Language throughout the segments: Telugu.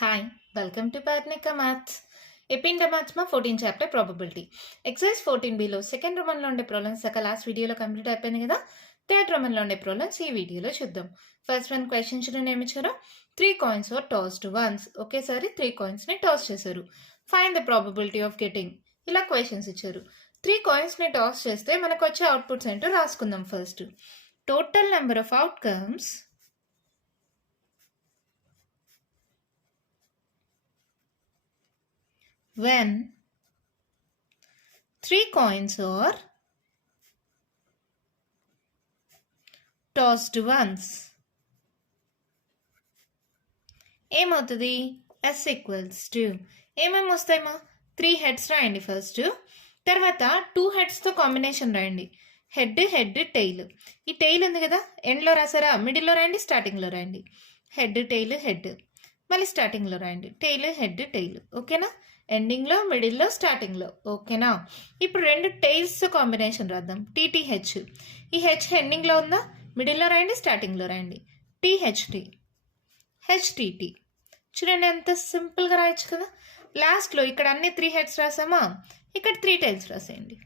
Hi, welcome to Partnika Maths. ఎపిండ మ్యాథ్స్ మా 14 చాప్టర్ ప్రాబబిలిటీ ఎక్సర్సైజ్ 14bలో సెకండ్ రోమన్లో ఉండే ప్రాబ్లమ్స్ సక లాస్ట్ వీడియోలో కంప్లీట్ అయిపోయింది కదా. థర్డ్ రోమన్లో ఉండే ప్రాబ్లమ్స్ ఈ వీడియోలో చూద్దాం. ఫస్ట్ వన్ క్వశ్చన్ చూడండి ఏమి ఇచ్చారో. 3 coins were tossed once. ఒకేసారి 3 coinsని టాస్ చేశారు. Find the probability of getting. ఇలా క్వశ్చన్స్ ఇచ్చారు. 3 coinsని టాస్ చేస్తే మనకు వచ్చే అవుట్పుట్స్ ఏంటో రాసుకుందాం. First total number of outcomes when 3 coins are tossed once. ఏమవుతుంది? S ఈక్వల్స్ టు ఏమేమి వస్తాయమ్మా? 3 heads రాయండి ఫస్ట్. తర్వాత 2 headsతో కాంబినేషన్ రాయండి. Head head tail. ఈ టెయిల్ ఉంది కదా, ఎండ్లో రాసారా? మిడిల్లో రాయండి, స్టార్టింగ్లో రాయండి. హెడ్ టెయిల్ హెడ్, మళ్ళీ స్టార్టింగ్లో రాయండి. Tail head tail. ఓకేనా? ఎండింగ్లో, మిడిల్లో, స్టార్టింగ్లో. ఓకేనా? ఇప్పుడు రెండు టెయిల్స్ కాంబినేషన్ రాద్దాం. టీటీహెచ్. ఈ హెచ్ ఎండింగ్లో ఉందా? మిడిల్లో రాయండి, స్టార్టింగ్లో రాయండి. టీహెచ్టి హెచ్టిటి. చూడండి ఎంత సింపుల్గా రాయొచ్చు కదా. లాస్ట్లో ఇక్కడ అన్ని 3 heads రాసామా, ఇక్కడ 3 tails రాసేయండి.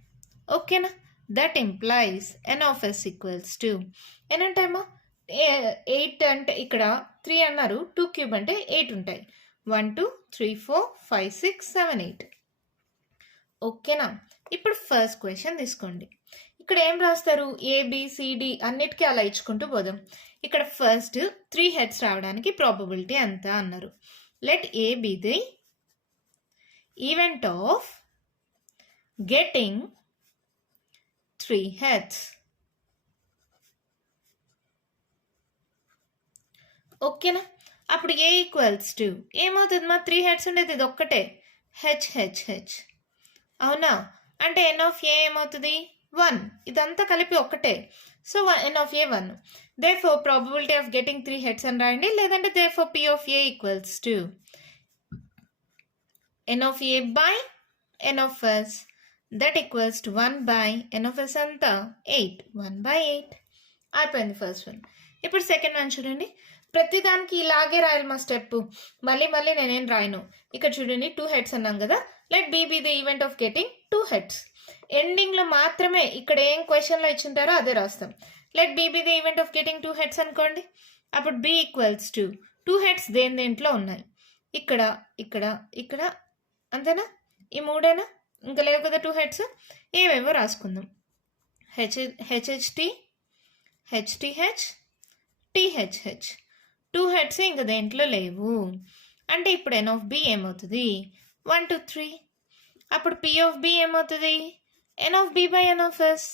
ఓకేనా? That implies n of S equals to n ఉంటాయమ్మా? 8 అంటే ఇక్కడ 3 అన్నారు, 2 cube అంటే 8 ఉంటాయి. 1 2 3 4 5 6 7 8. ఓకేనా? ఇప్పుడు ఫస్ట్ క్వశ్చన్ తీసుకోండి. ఇక్కడ ఏం రాస్తారు? ఏబిసిడి అన్నిటికీ అలా ఇచ్చుకుంటూ పోదాం. ఇక్కడ ఫస్ట్ 3 heads రావడానికి ప్రాబబిలిటీ ఎంత అన్నారు. Let A B the event of getting 3 heads. ఓకేనా? అప్పుడు ఏ ఈక్వల్స్ టు ఏమవుతుంది? మా 3 heads ఉండేది ఇది ఒక్కటే, హెచ్ హెచ్ హెచ్. అవునా? అంటే ఎన్ ఆఫ్ ఏ ఏమవుతుంది? 1. ఇదంతా కలిపి ఒక్కటే. So n of A 1. Therefore probability of getting 3 heads అని రాయండి. లేదంటే therefore P of A equals to n of A by n of S. That equals to 1 by n of S అంతా 8. 1/8 అయిపోయింది ఫస్ట్ వన్. ఇప్పుడు సెకండ్ వన్ చూడండి. ప్రతిదానికి ఇలాగే రాయాలి మా స్టెప్. మళ్ళీ నేనేం రాయను. ఇక్కడ చూడండి 2 heads అన్నాం కదా. Let B be the event of getting 2 heads. ఎండింగ్లో మాత్రమే ఇక్కడ ఏం క్వశ్చన్లో ఇచ్చింటారో అదే రాస్తాం. Let B be the event of getting 2 heads అనుకోండి. అప్పుడు బి ఈక్వల్స్ టు 2 heads దేంట్లో ఉన్నాయి? ఇక్కడ ఇక్కడ ఇక్కడ అంతేనా? ఈ మూడేనా? ఇంకా లేవు కదా 2 heads. ఏవేవో రాసుకుందాం. హెచ్హెచ్టి హెచ్టిహెచ్ టిహెచ్హెచ్. 2 heads ఇంకా దేంట్లో లేవు. అంటే ఇప్పుడు ఎన్ ఆఫ్ బి ఏమవుతుంది? 1 2 3. అప్పుడు పి ఆఫ్ బి ఏమవుతుంది? N of B by n of S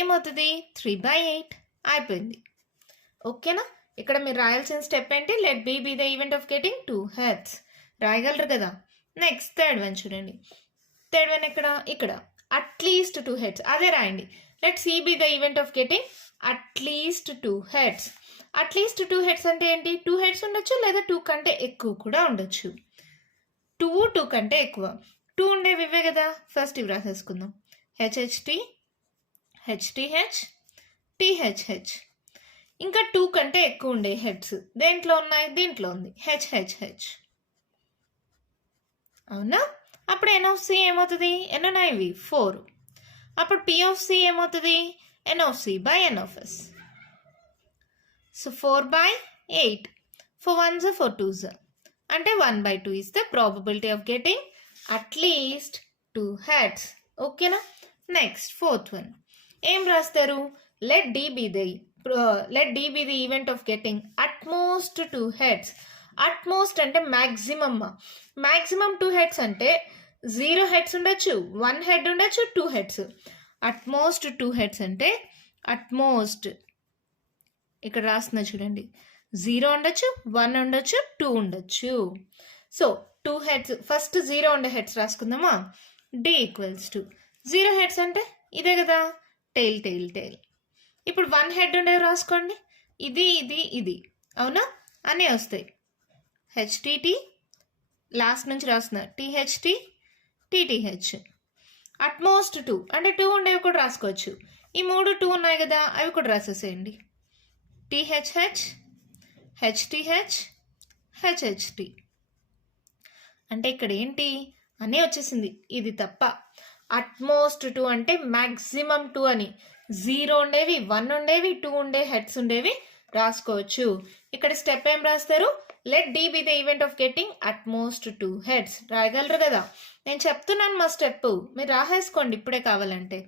ఏమవుతుంది? 3/8 అయిపోయింది. ఓకేనా? ఇక్కడ మీరు రాయాల్సిన స్టెప్ ఏంటి? Let B be the event of getting 2 heads. రాయగలరు కదా. నెక్స్ట్ థర్డ్ వన్ చూడండి. థర్డ్ వన్ ఇక్కడ అట్లీస్ట్ 2 heads అదే రాయండి. Let C be the event of getting at least 2 heads. At least 2 heads అంటే ఏంటి? 2 heads ఉండొచ్చు, లేదా 2 కంటే ఎక్కువ కూడా ఉండొచ్చు. 2 కంటే ఎక్కువ. 2 ఉండేవి ఇవే కదా. ఫస్ట్ ఇవి రాసేసుకుందాం. హెచ్హెచ్టి హెచ్టిహెచ్ టిహెచ్హెచ్. ఇంకా 2 కంటే ఎక్కువ ఉండే హెడ్స్ దేంట్లో ఉన్నాయి? దీంట్లో ఉంది, హెచ్హెచ్హెచ్. అవునా? అప్పుడు ఎన్ ఆఫ్ సి ఏమవుతుంది? ఎన్ ఉన్నాయి 4. అప్పుడు పి ఆఫ్ సి ఏమవుతుంది? N of C by n of S. So 4/8. 4 1s 4 2s. అంటే 1/2 is the probability of getting at least 2 heads. ఓకేనా? నెక్స్ట్ ఫోర్త్ వన్ ఏం రాస్తారు? Let D be the event of getting at most 2 heads. At most అంటే మ్యాక్సిమమ్. మ్యాక్సిమం 2 heads అంటే 0 heads ఉండొచ్చు, 1 head ఉండొచ్చు, 2 heads. అట్మోస్ట్ 2 heads అంటే అట్మోస్ట్ ఇక్కడ రాస్తున్నా చూడండి. 0 ఉండొచ్చు, 1 ఉండొచ్చు, 2 ఉండొచ్చు. సో 2 heads ఫస్ట్ 0 ఉండే హెడ్స్ రాసుకుందామా. డి ఈక్వల్స్ టు 0 heads అంటే ఇదే కదా, టెయిల్ టెయిల్ టెయిల్. ఇప్పుడు 1 head ఉండేవి రాసుకోండి. ఇది ఇది ఇది. అవునా? అన్నీ వస్తాయి. హెచ్టిటి లాస్ట్ నుంచి రాస్తున్నా. టిహెచ్టి టిటిహెచ్. అట్మోస్ట్ 2 అంటే 2 ఉండేవి కూడా రాసుకోవచ్చు. ఈ 3 2 ఉన్నాయి కదా, అవి కూడా రాసేసేయండి. టిహెచ్హెచ్ హెచ్టిహెచ్ హెచ్హెచ్టి. అంటే ఇక్కడ ఏంటి అని వచ్చేసింది, ఇది తప్ప. అట్మోస్ట్ 2 అంటే మ్యాక్సిమం 2 అని. 0 ఉండేవి, 1 ఉండేవి, 2 ఉండే హెడ్స్ ఉండేవి రాసుకోవచ్చు. ఇక్కడ స్టెప్ ఏం రాస్తారు? Let D be the event of getting at most 2 heads. రాయగలరు కదా, నేను చెప్తున్నాను మా స్టెప్, మీరు రాసేసుకోండి ఇప్పుడే కావాలంటే.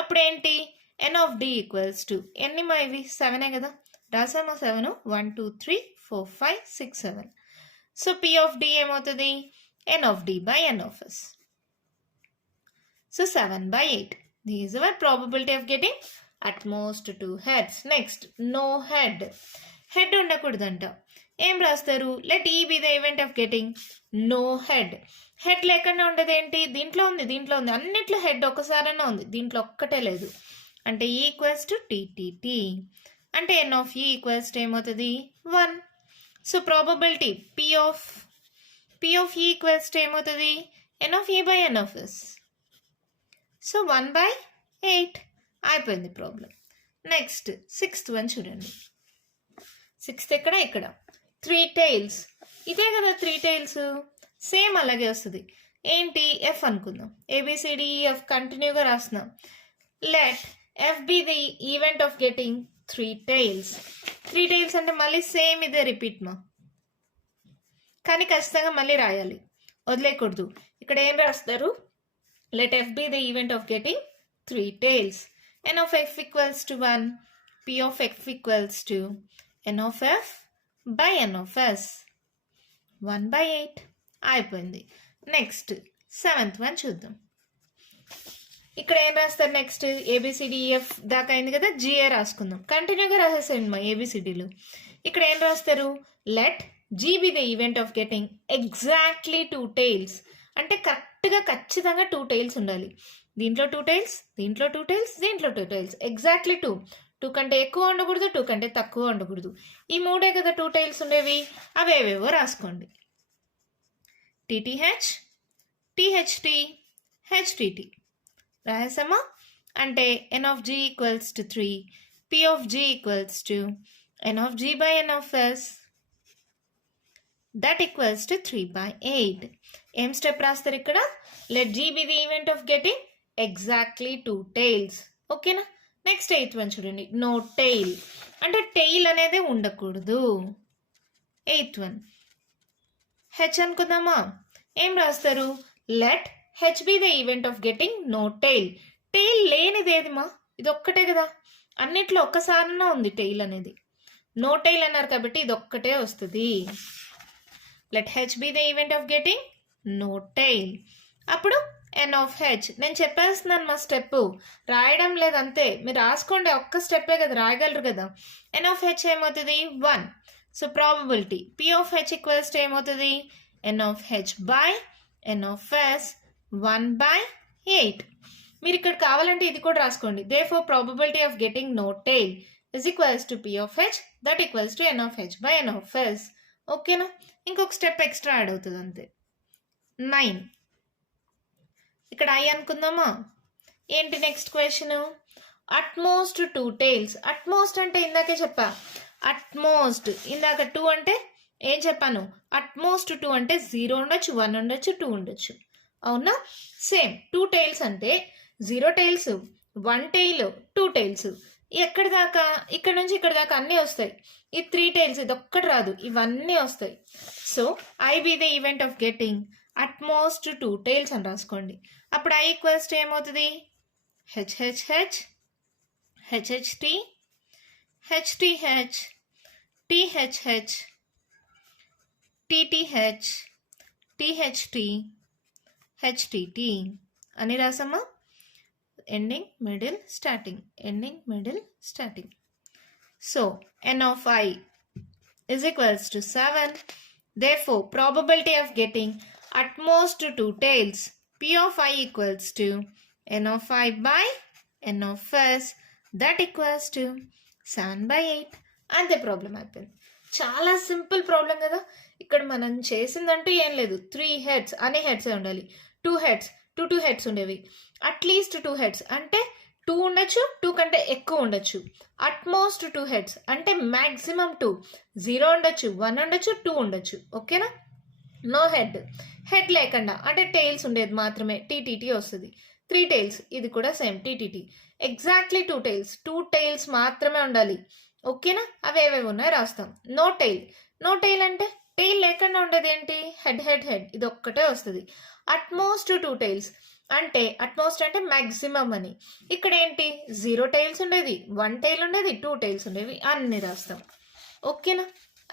అప్పుడు ఏంటి? ఎన్ ఆఫ్ డి ఈక్వల్స్ టు ఎన్ని మా ఇవి 7 కదా, రాసామా 7, 1 2 3 4 5 6 7. సో పి ఆఫ్ డి ఏమవుతుంది? n of d by n of s. So 7/8. This is our probability of getting at most 2 heads. Next, no head. Head ఉండకూడదంట. ఏం రాస్తారు? Let e be the event of getting no head. Head లేకుండా ఉండదు ఏంటి? దీంట్లో ఉంది, దీంట్లో ఉంది, అన్నిట్లో హెడ్ ఒకసారైనా ఉంది, దీంట్లో ఒక్కటే లేదు. అంటే e ఈక్వల్స్ టు tt. అంటే n of e equals to ఏమవుతుంది? 1. So probability p of e equals to ఏమవుతుంది? n of e by n of s. So 1/8 అయిపోయింది ప్రాబ్లం. నెక్స్ట్ 6th వన్ చూడండి. 6th ఎక్కడ? ఇక్కడ 3 tails. ఇదే కదా 3 tails, సేమ్ అలాగే వస్తుంది. ఏంటి? ఎఫ్ అనుకుందాం. ABCDEF కంటిన్యూగా రాస్తున్నాం. Let F be the event of getting 3 tails. 3 tails అంటే మళ్ళీ సేమ్ ఇదే రిపీట్ మా, కానీ ఖచ్చితంగా మళ్ళీ రాయాలి, వదిలేయకూడదు. ఇక్కడ ఏం రాస్తారు? Let F B the event of getting 3 tails. n of f equals to 1, p of f equals to n of f by n of s. 1/8 అయిపోయింది. నెక్స్ట్ 7th వన్ చూద్దాం. ఇక్కడ ఏం రాస్తారు? నెక్స్ట్ ABCDEF దాకా అయింది కదా, జిఏ రాసుకుందాం. కంటిన్యూగా రాసేసేయండి మా ABCDలు. ఇక్కడ ఏం రాస్తారు? Let G be the event of getting exactly 2 tails. అంటే కరెక్ట్గా ఖచ్చితంగా 2 tails ఉండాలి. దీంట్లో 2 tails, దీంట్లో 2 tails, దీంట్లో 2 tails, ఎగ్జాక్ట్లీ 2. 2 కంటే ఎక్కువ ఉండకూడదు, 2 కంటే తక్కువ ఉండకూడదు. ఈ 3 కదా 2 tails ఉండేవి, అవేవేవో రాసుకోండి. TTH, THT, HTT రాసామా? అంటే n of g equals to 3, p of g equals to n of g by n of s. That equals to 3/8. ఏం స్టెప్ రాస్తారు ఇక్కడ? Let G be the event of getting exactly 2 tails. ఓకేనా? నెక్స్ట్ 8th వన్ చూడండి. నో టెయిల్ అంటే టెయిల్ అనేది ఉండకూడదు. 8th వన్ హెచ్ అనుకుందామా? ఏం రాస్తారు? Let H be the event of getting no tail. Tail లేనిదేదిమా? ఇది ఒక్కటే కదా, అన్నిట్లో ఒక్కసారైనా ఉంది టెయిల్ అనేది. నో టెయిల్ అన్నారు కాబట్టి ఇది ఒక్కటే వస్తుంది. Let H be the event of getting no tail. అప్పుడు n of h. నేను చెప్పేస్తున్నాను మా స్టెప్, రాయడం లేదంతే, మీరు రాసుకోండి. ఒక్క స్టెప్పే కదా, రాయగలరు కదా. n of h ఏమవుతుంది? 1. So probability p of h equals to ఏమవుతుంది? n of h by n of s 1/8. మీరు ఇక్కడ కావాలంటే ఇది కూడా రాసుకోండి. therefore probability of getting no tail is equals to p of h that equals to n of h by n of s. ఓకేనా? ఇంకొక స్టెప్ ఎక్స్ట్రా యాడ్ అవుతుంది అంతే. 9. ఇక్కడ ఐ అనుకుందామా? ఏంటి next question? Utmost 2 tails. Utmost అంటే ఇందాకే చెప్పా, అట్మోస్ట్. ఇందాక 2 అంటే ఏం చెప్పాను? అట్మోస్ట్ 2 అంటే 0 ఉండొచ్చు, 1 ఉండొచ్చు, 2 ఉండొచ్చు. అవునా? సేమ్ 2 tails అంటే 0 tails, 1 tail, 2 tails. ఎక్కడి దాకా? ఇక్కడ నుంచి ఇక్కడ దాకా అన్నీ వస్తాయి. ఈ 3 tails ఇది ఒక్కటి రాదు, ఇవన్నీ వస్తాయి. So I be the event of getting at most 2 tails అని రాసుకోండి. అప్పుడు ఐ ఈక్వల్స్ టు ఏమవుతుంది? హెచ్హెచ్హెచ్, హెచ్హెచ్టి, హెచ్టిహెచ్, టిహెచ్హెచ్, టిటిహెచ్, టిహెచ్టి, హెచ్టిటి అని రాసామా? Ending, middle, starting, ending, middle, starting. So n of i is equals to 7. Therefore probability of getting at most 2 tails p of i equals to n of i by n of s that equals to 7/8. అంతే ప్రాబ్లం అయిపోయింది. చాలా సింపుల్ ప్రాబ్లం కదా. ఇక్కడ మనం చేసిందంటూ ఏం లేదు. 3 heads అనే హెడ్సే ఉండాలి. 2 heads, 2 heads ఉండేవి. అట్లీస్ట్ 2 heads అంటే 2 ఉండొచ్చు, 2 కంటే ఎక్కువ ఉండొచ్చు. అట్మోస్ట్ 2 హెడ్స్ అంటే మ్యాక్సిమం 2. 0 ఉండొచ్చు, 1 ఉండొచ్చు, 2 ఉండొచ్చు. ఓకేనా? నో హెడ్ లేకుండా అంటే టైల్స్ ఉండేది మాత్రమే టీటీటీ వస్తుంది. 3 టైల్స్ ఇది కూడా same TTT. Exactly 2 tiles, 2 tiles మాత్రమే ఉండాలి. ఓకేనా? అవి ఏవేవి ఉన్నాయో రాస్తాం. నో టైల్ అంటే టైల్ లేకుండా ఉండేది ఏంటి? హెడ్ ఇది ఒక్కటే వస్తుంది. అట్మోస్ట్ 2 టైల్స్ అంటే అట్మోస్ట్ అంటే మ్యాక్సిమం అని. ఇక్కడ ఏంటి? 0 టైల్స్ ఉండేది, 1 టైల్ ఉండేది, 2 టైల్స్ ఉండేవి, అన్ని రాస్తాం. ఓకేనా?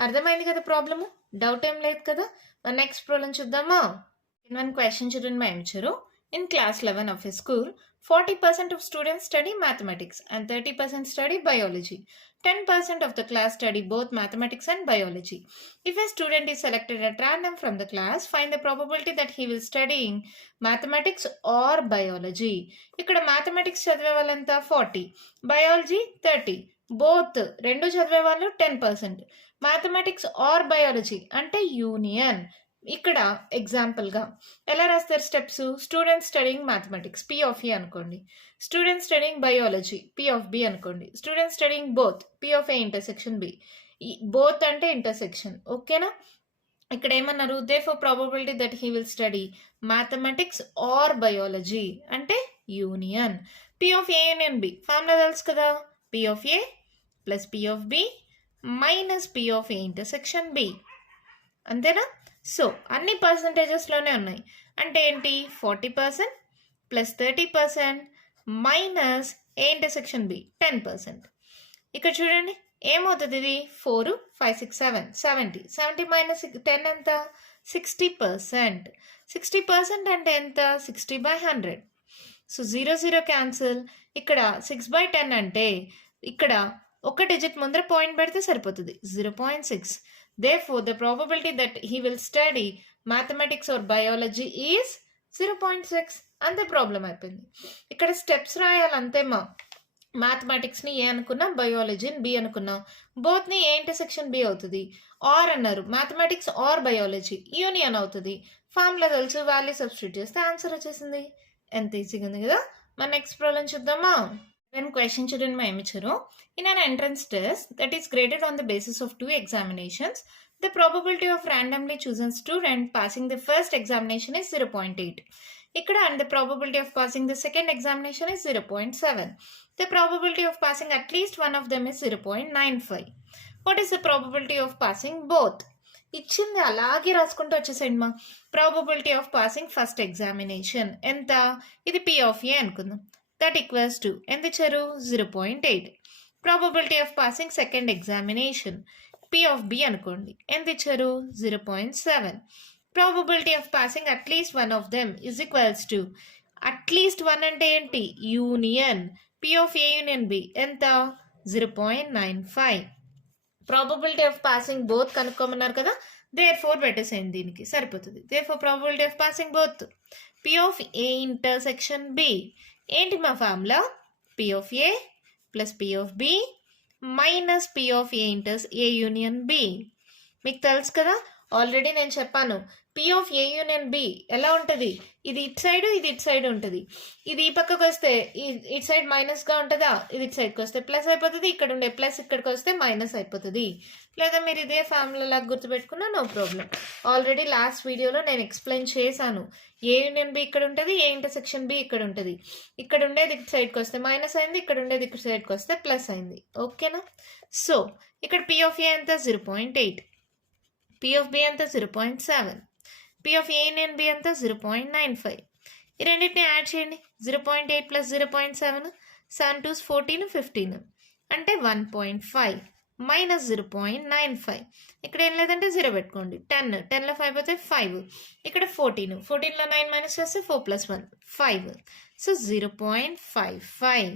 అర్థమైంది కదా ప్రాబ్లము? డౌట్ ఏం లేదు కదా? మన నెక్స్ట్ ప్రాబ్లం చూద్దామా? In one question children may answer. In class 11 of a school, 40% of students study mathematics and 30% study biology. 10% of the class study both mathematics and biology. If a student is selected at random from the class, find the probability that he will studying mathematics or biology. ఇక్కడ mathematics చదివే వాళ్ళంతా 40, biology 30. బోత్ రెండు చదివే వాళ్ళు 10%. మ్యాథమెటిక్స్ ఆర్ బయాలజీ అంటే యూనియన్. ఇక్కడ ఎగ్జాంపుల్గా ఎలా రాస్తారు steps? Student studying mathematics P of A అనుకోండి, student studying biology P of B అనుకోండి, student studying both P of A intersection B. Both అంటే ఇంటర్సెక్షన్. ఓకేనా? ఇక్కడ ఏమన్నారు? Therefore probability that he will study mathematics or biology అంటే union. P of A union B formula తెలుసు కదా? P of A plus P of B minus P of A intersection B. అంతేనా? సో అన్ని పర్సంటేజెస్లోనే ఉన్నాయి. అంటే ఏంటి? 40% plus 30% minus A intersection B 10%. ఇక్కడ చూడండి ఏమవుతుంది? ఇది 4, 5, 6, 7, 70 మైనస్ 10 ఎంత? 60%. 60% అంటే ఎంత? 60/100. So 0 cancel. ఇక్కడ 6/10 అంటే ఇక్కడ ఒక డిజిట్ ముందర పాయింట్ పెడితే సరిపోతుంది, 0.6. Therefore, the probability that he will study mathematics or biology is 0.6. అంతే ప్రాబ్లం అయిపోయింది. ఇక్కడ స్టెప్స్ రాయాలి అంతేమా. మ్యాథమెటిక్స్ని ఏ అనుకున్నా, బయాలజీని బి అనుకున్నా, బోత్ని ఏ ఇంటర్సెక్షన్ బి అవుతుంది. ఆర్ అన్నారు, మ్యాథమెటిక్స్ ఆర్ బయాలజీ యూనియన్ అవుతుంది. ఫార్ములా తెలుసు, వాల్యూ సబ్స్టిట్యూట్ చేస్తే ఆన్సర్ వచ్చేసింది. ఎంత ఈజీగా ఉంది కదా? మన నెక్స్ట్ ప్రాబ్లం చూద్దామా? When question children may immature, in an entrance test that is graded on the basis of 2 examinations, the probability of randomly chosen student passing the first examination is 0.8. Ikkada and the probability of passing the second examination is 0.7. The probability of passing at least one of them is 0.95. What is the probability of passing both? ఇచ్చింది అలాగే రాసుకుంటూ వచ్చేసేయండి మా. Probability of passing first examination ఎంత? ఇది పి ఆఫ్ ఏ అనుకుందాం. దట్ ఈక్వల్స్ టు ఎంత ఇచ్చారు? 0.8. Probability of passing second examination P of B అనుకోండి, ఎంత ఇచ్చారు? 0.7. Probability of passing at least one of them is equals to at least one అంటే ఏంటి? Union P of A union B ఎంత? 0.95. ప్రాబబిలిటీ ఆఫ్ పాసింగ్ బోత్ కనుక్కోమన్నారు కదా, therefore పెట్టేసేయండి, దీనికి సరిపోతుంది. therefore probability of passing both P of A intersection B ఏంటి మా formula? P of A plus P of B minus P of A union B. మీకు తెలుసు కదా, ఆల్రెడీ నేను చెప్పాను. P of A union B ఎలా ఉంటుంది? ఇది ఇటు సైడ్, ఇది ఇటు సైడ్ ఉంటుంది. ఇది ఈ పక్కకు వస్తే ఇటు సైడ్ మైనస్గా ఉంటుందా? ఇది ఇటు సైడ్కి వస్తే ప్లస్ అయిపోతుంది. ఇక్కడ ఉండే ప్లస్ ఇక్కడికి వస్తే మైనస్ అయిపోతుంది. లేదా మీరు ఇదే ఫార్ములా లాగా గుర్తుపెట్టుకున్నా నో ప్రాబ్లం. ఆల్రెడీ లాస్ట్ వీడియోలో నేను ఎక్స్ప్లెయిన్ చేశాను. ఏ యూనియన్ బి ఇక్కడ ఉంటుంది, ఏ ఇంటర్సెక్షన్ బి ఇక్కడ ఉంటుంది. ఇక్కడ ఉండేది ఇటు సైడ్కి వస్తే మైనస్ అయింది, ఇక్కడ ఉండేది ఇక్కడ సైడ్కి వస్తే ప్లస్ అయింది. ఓకేనా? సో ఇక్కడ పి ఆఫ్ ఏ ఎంత? 0.8. పి ఆఫ్ బి ఎంత? 0.7. P of A union B ఎంత? 0.95. ఈ రెండింటిని యాడ్ చేయండి. 0.8 ప్లస్ 0.7, 7 2s 14, 15 అంటే 1.5 మైనస్ 0.95. ఇక్కడ ఏం లేదంటే 0 పెట్టుకోండి. 10లో 5 పోతే 5. ఇక్కడ 14లో 9 మైనస్ చేస్తే 4 + 1 5. So 0.55.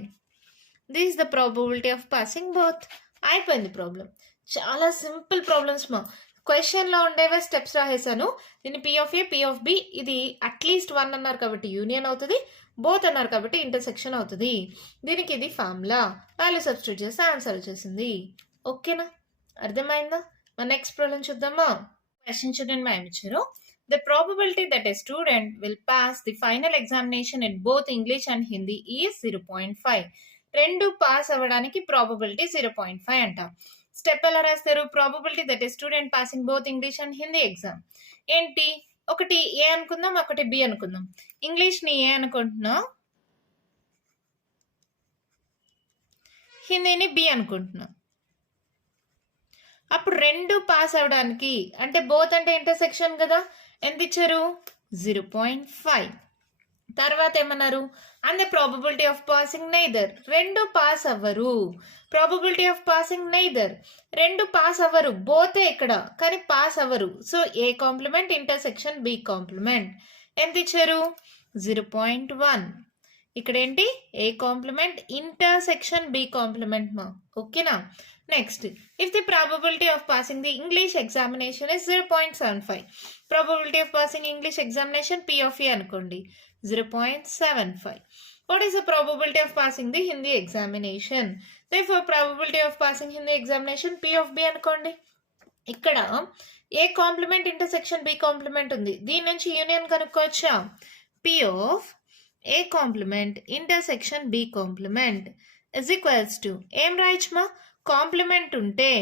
This is the probability of passing both. అయిపోయింది ప్రాబ్లం. చాలా సింపుల్ ప్రాబ్లమ్స్ మా. క్వశ్చన్లో ఉండేవే స్టెప్స్ రాసేసాను. దీన్ని P of A, P of B, ఇది అట్లీస్ట్ 1 అన్నారు కాబట్టి యూనియన్ అవుతుంది, బోత్ అన్నారు కాబట్టి ఇంటర్సెక్షన్ అవుతుంది. దీనికి ఇది ఫార్ములా, వాల్యూ సబ్స్టిట్యూట్ చేస్తే ఆన్సర్ వచ్చేసింది. ఓకేనా? అర్థమైందా? మన నెక్స్ట్ ప్రాబ్లం చూద్దామా? క్వశ్చన్ చూడండి మా ఇచ్చారు. The probability that a student will pass the final examination at both English and Hindi is 0.5. రెండు పాస్ అవ్వడానికి ప్రాబబిలిటీ 0.5 అంట. స్టెప్ ఎలా రాస్తారు? Probability that A student passing both English and Hindi exam ఏంటి? ఒకటి ఏ అనుకుందాం, ఒకటి బి అనుకుందాం. ఇంగ్లీష్ని ఏ అనుకుంటున్నాం, హిందీని బి అనుకుంటున్నాం. అప్పుడు రెండు పాస్ అవ్వడానికి అంటే బోత్ అంటే ఇంటర్సెక్షన్ కదా, ఎంత ఇచ్చారు? 0.5. తర్వాత ఏమన్నారు? And the probability of passing neither, రెండు పాస్ అవ్వరు. ప్రాబబిలిటీ ఆఫ్ పాసింగ్ నైదర్, రెండు పాస్ అవ్వరు, బోతే ఇక్కడ కానీ పాస్ అవ్వరు. So A complement intersection B complement ఎంత ఇచ్చారు? 0.1. ఇక్కడ ఏంటి? A complement intersection B complement మా, ఓకేనా? Next, if the probability of passing the English examination is 0.75. Probability of passing English examination P of A అనుకోండి 0.75. What is the probability of passing the Hindi examination? Therefore, probability of passing Hindi examination P of B అనుకోండి. ఇక్కడ A complement intersection B complement ఉంది, దీని నుంచి యూనియన్ కనుక్కోవచ్చా? P of A complement intersection B complement is equals to ఏం రాయొచ్చుమా? కాంప్లిమెంట్ ఉంటే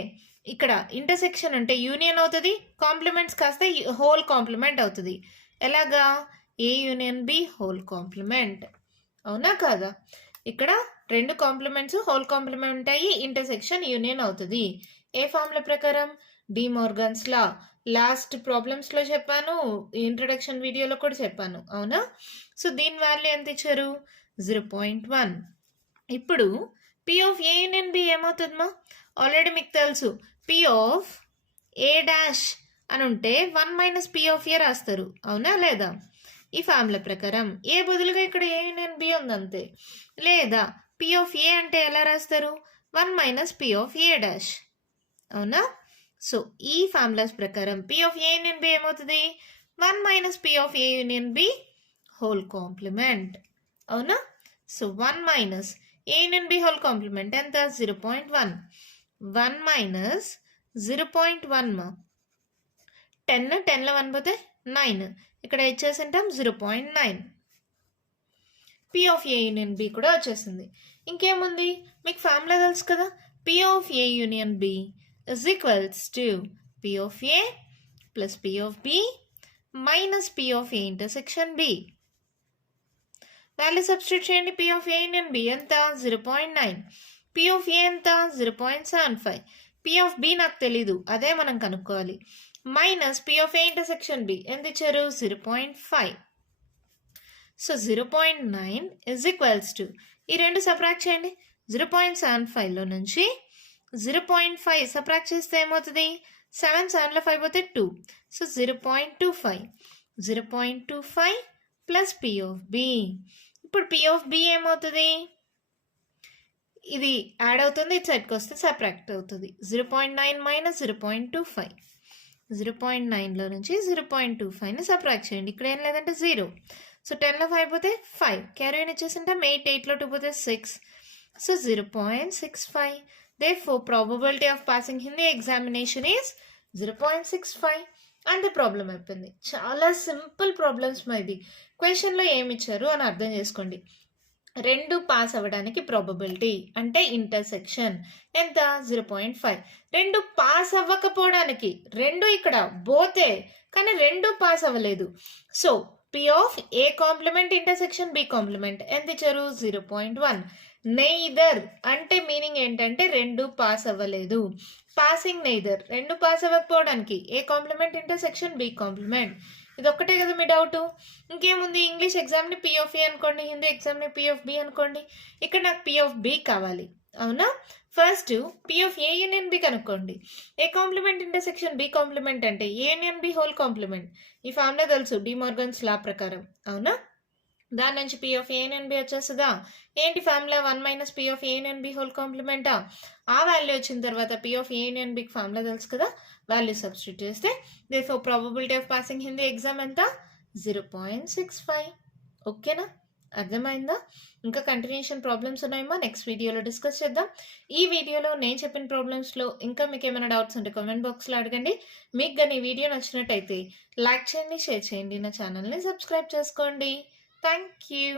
ఇక్కడ ఇంటర్సెక్షన్ ఉంటే యూనియన్ అవుతుంది, కాంప్లిమెంట్స్ కాస్తే హోల్ కాంప్లిమెంట్ అవుతుంది. ఎలాగా? ఏ యూనియన్ బి హోల్ కాంప్లిమెంట్, అవునా కాదా? ఇక్కడ రెండు కాంప్లిమెంట్స్ హోల్ కాంప్లిమెంట్ ఉంటాయి, ఇంటర్సెక్షన్ యూనియన్ అవుతుంది. ఏ ఫార్ములా ప్రకారం? డి మోర్గన్స్ లా. లాస్ట్ ప్రాబ్లమ్స్లో చెప్పాను, ఇంట్రడక్షన్ వీడియోలో కూడా చెప్పాను, అవునా? సో దీని వాల్యూ ఎంత ఇచ్చారు? 0.1. ఇప్పుడు P of A union B ఏమవుతుందమ్మా? ఆల్రెడీ మీకు తెలుసు, పి ఆఫ్ ఏ డాష్ అని ఉంటే 1 మైనస్ పి ఆఫ్ ఏ రాస్తారు, అవునా లేదా? ఈ ఫార్ములా ప్రకారం ఏ బదులుగా ఇక్కడ ఏ యూనియన్ బి ఉంది అంతే. లేదా పి ఆఫ్ ఏ అంటే ఎలా రాస్తారు? 1 minus P of A dash, అవునా? సో ఈ ఫార్ములాస్ ప్రకారం P of A union B ఏమవుతుంది? 1 minus P of A union B whole complement, అవునా? So 1 minus A union B whole complement ఎంత? 0.1. 1 మైనస్ 0.1 మా 10, 10లో 1 పోతే 9, ఇక్కడ ఇచ్చేసింటాం 0.9. P of A union B కూడా వచ్చేసింది. ఇంకేముంది? మీకు ఫార్ములా తెలుసు కదా, P of A union B is equals to P of A plus P of B minus P of A intersection B. Value substitute చేయండి. P of A union B ఎంత? 0.9. పి ఆఫ్ ఏ ఎంత? 0.75. పి ఆఫ్ బి నాకు తెలీదు, అదే మనం కనుక్కోవాలి. Minus P of A intersection B ఎంత ఇచ్చారు? 0.5. సో 0.9 ఇజ్ ఈక్వల్స్ టు ఈ రెండు సబ్ట్రాక్ట్ చేయండి. 0.75లో నుంచి 0.5 సబ్ట్రాక్ట్ చేస్తే ఏమవుతుంది? 7, 7లో 5 పోతే 2. So 0.25. 0.25 plus P of B. ఇప్పుడు పి ఆఫ్ బి ఏమవుతుంది? ఇది యాడ్ అవుతుంది, ఇటు సైడ్కి వస్తే సబ్ట్రాక్ట్ అవుతుంది. 0.9 మైనస్ 0.25. 0.9లో నుంచి 0.25ని సబ్ట్రాక్ట్ చేయండి. ఇక్కడ ఏం లేదంటే 0. సో 10లో 5 పోతే 5, క్యారీ ఆన్ ఇచ్చేసింటాం. 8, 8లో 2 పోతే 6. So 0.65. Therefore, probability of passing Hindi examination is 0.65. అంతే ప్రాబ్లం అయిపోయింది. చాలా సింపుల్ ప్రాబ్లమ్స్ మా ఇది. క్వశ్చన్లో ఏమి ఇచ్చారు అని అర్థం చేసుకోండి. రెండు పాస్ అవ్వడానికి ప్రాబబిలిటీ అంటే ఇంటర్సెక్షన్ ఎంత? 0.5. రెండు పాస్ అవ్వకపోవడానికి, రెండు ఇక్కడ బోతే కానీ రెండు పాస్ అవ్వలేదు. So P of A complement intersection B complement ఎంత ఇచ్చారు? 0.1. నెయిదర్ అంటే మీనింగ్ ఏంటంటే రెండు పాస్ అవ్వలేదు. పాసింగ్ నెయిదర్, రెండు పాస్ అవ్వకపోవడానికి A complement intersection B complement. ఇది ఒక్కటే కదా మీ డౌట్. ఇంకేముంది? ఇంగ్లీష్ ఎగ్జామ్ని పి ఆఫ్ ఏ అనుకోండి, హిందీ ఎగ్జామ్ని పి ఆఫ్ బి అనుకోండి. ఇక్కడ నాకు పి ఆఫ్ బి కావాలి, అవునా? First P of A union B కనుక్కోండి. A complement intersection B complement అంటే A union B whole complement. ఈ ఫార్ములా తెలుసు డి మోర్గన్స్ లా ప్రకారం, అవునా? దాని నుంచి P of A union B వచ్చేస్తుందా? ఏంటి ఫార్ములా? 1 minus P of A union B whole కాంప్లిమెంటా? ఆ వాల్యూ వచ్చిన తర్వాత పి ఆఫ్ ఏ యూనియన్ బికి ఫార్ములా తెలుసు కదా, వాల్యూ సబ్స్టిట్యూట్ చేస్తే therefore probability of passing Hindi exam ఎంత? 0.65. ఓకేనా? అర్థమైందా? ఇంకా కంటిన్యూషన్ ప్రాబ్లమ్స్ ఉన్నాయేమో నెక్స్ట్ వీడియోలో డిస్కస్ చేద్దాం. ఈ వీడియోలో నేను చెప్పిన ప్రాబ్లమ్స్‌లో ఇంకా మీకేమైనా డౌట్స్ ఉంటే కామెంట్ బాక్స్‌లో అడగండి. మీకు గాని ఈ వీడియో నచ్చినట్టయితే లైక్ చేయండి, షేర్ చేయండి. నా ఛానల్‌ని సబ్స్క్రైబ్ చేసుకోండి. Thank you.